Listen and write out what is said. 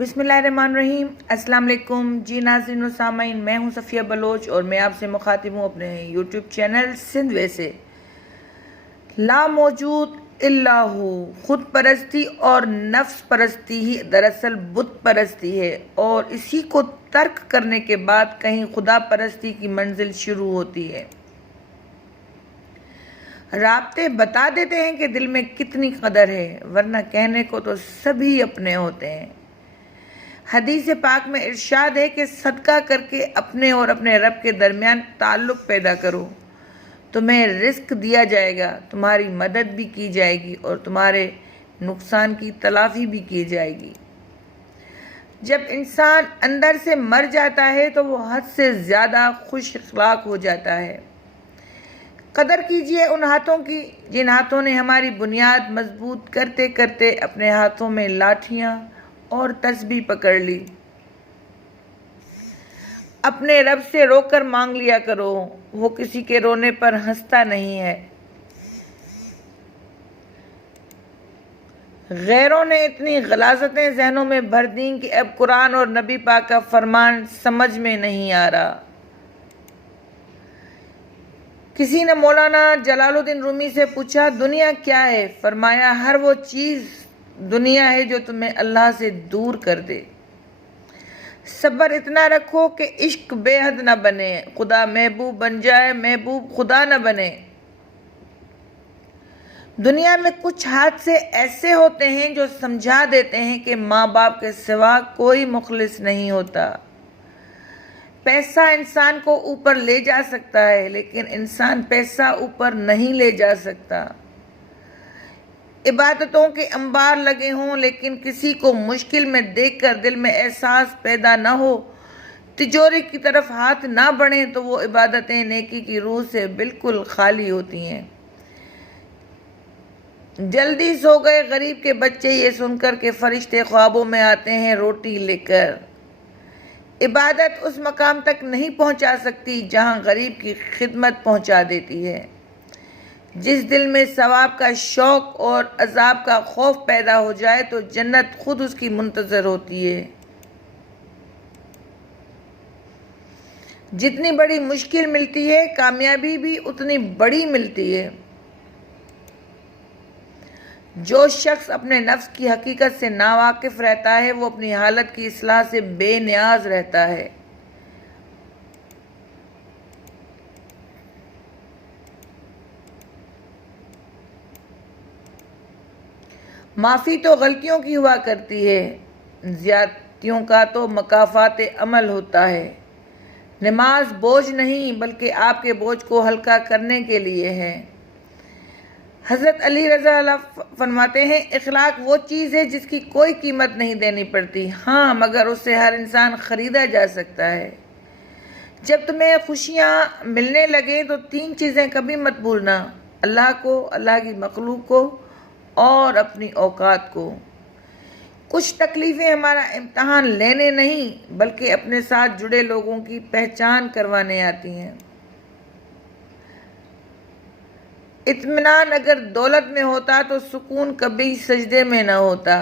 بسم اللہ الرحمن الرحیم۔ السلام علیکم جی ناظرین و سامعین، میں ہوں صفیہ بلوچ اور میں آپ سے مخاطب ہوں اپنے یوٹیوب چینل سندھوے سے۔ لا موجود الا ہو، خود پرستی اور نفس پرستی ہی دراصل بت پرستی ہے، اور اسی کو ترک کرنے کے بعد کہیں خدا پرستی کی منزل شروع ہوتی ہے۔ رابطے بتا دیتے ہیں کہ دل میں کتنی قدر ہے، ورنہ کہنے کو تو سبھی اپنے ہوتے ہیں۔ حدیث پاک میں ارشاد ہے کہ صدقہ کر کے اپنے اور اپنے رب کے درمیان تعلق پیدا کرو، تمہیں رزق دیا جائے گا، تمہاری مدد بھی کی جائے گی اور تمہارے نقصان کی تلافی بھی کی جائے گی۔ جب انسان اندر سے مر جاتا ہے تو وہ حد سے زیادہ خوش اخلاق ہو جاتا ہے۔ قدر کیجئے ان ہاتھوں کی جن ہاتھوں نے ہماری بنیاد مضبوط کرتے کرتے اپنے ہاتھوں میں لاٹھیاں اور تسبیح پکڑ لی۔ اپنے رب سے رو کر مانگ لیا کرو، وہ کسی کے رونے پر ہنستا نہیں ہے۔ غیروں نے اتنی غلاظتیں ذہنوں میں بھر دیں کہ اب قرآن اور نبی پاک کا فرمان سمجھ میں نہیں آ رہا۔ کسی نے مولانا جلال الدین رومی سے پوچھا، دنیا کیا ہے؟ فرمایا، ہر وہ چیز دنیا ہے جو تمہیں اللہ سے دور کر دے۔ صبر اتنا رکھو کہ عشق بے حد نہ بنے، خدا محبوب بن جائے، محبوب خدا نہ بنے۔ دنیا میں کچھ حادثے ایسے ہوتے ہیں جو سمجھا دیتے ہیں کہ ماں باپ کے سوا کوئی مخلص نہیں ہوتا۔ پیسہ انسان کو اوپر لے جا سکتا ہے، لیکن انسان پیسہ اوپر نہیں لے جا سکتا۔ عبادتوں کے انبار لگے ہوں لیکن کسی کو مشکل میں دیکھ کر دل میں احساس پیدا نہ ہو، تجوری کی طرف ہاتھ نہ بڑھیں، تو وہ عبادتیں نیکی کی روح سے بالکل خالی ہوتی ہیں۔ جلدی سو گئے غریب کے بچے، یہ سن کر کہ فرشتے خوابوں میں آتے ہیں روٹی لے کر۔ عبادت اس مقام تک نہیں پہنچا سکتی جہاں غریب کی خدمت پہنچا دیتی ہے۔ جس دل میں ثواب کا شوق اور عذاب کا خوف پیدا ہو جائے تو جنت خود اس کی منتظر ہوتی ہے۔ جتنی بڑی مشکل ملتی ہے، کامیابی بھی اتنی بڑی ملتی ہے۔ جو شخص اپنے نفس کی حقیقت سے ناواقف رہتا ہے، وہ اپنی حالت کی اصلاح سے بے نیاز رہتا ہے۔ معافی تو غلطیوں کی ہوا کرتی ہے، زیادتیوں کا تو مکافات عمل ہوتا ہے۔ نماز بوجھ نہیں بلکہ آپ کے بوجھ کو ہلکا کرنے کے لیے ہے۔ حضرت علی رضی اللہ فرماتے ہیں، اخلاق وہ چیز ہے جس کی کوئی قیمت نہیں دینی پڑتی، ہاں مگر اس سے ہر انسان خریدا جا سکتا ہے۔ جب تمہیں خوشیاں ملنے لگیں تو 3 چیزیں کبھی مت بھولنا: اللہ کو، اللہ کی مخلوق کو اور اپنی اوقات کو۔ کچھ تکلیفیں ہمارا امتحان لینے نہیں بلکہ اپنے ساتھ جڑے لوگوں کی پہچان کروانے آتی ہیں۔ اطمینان اگر دولت میں ہوتا تو سکون کبھی سجدے میں نہ ہوتا۔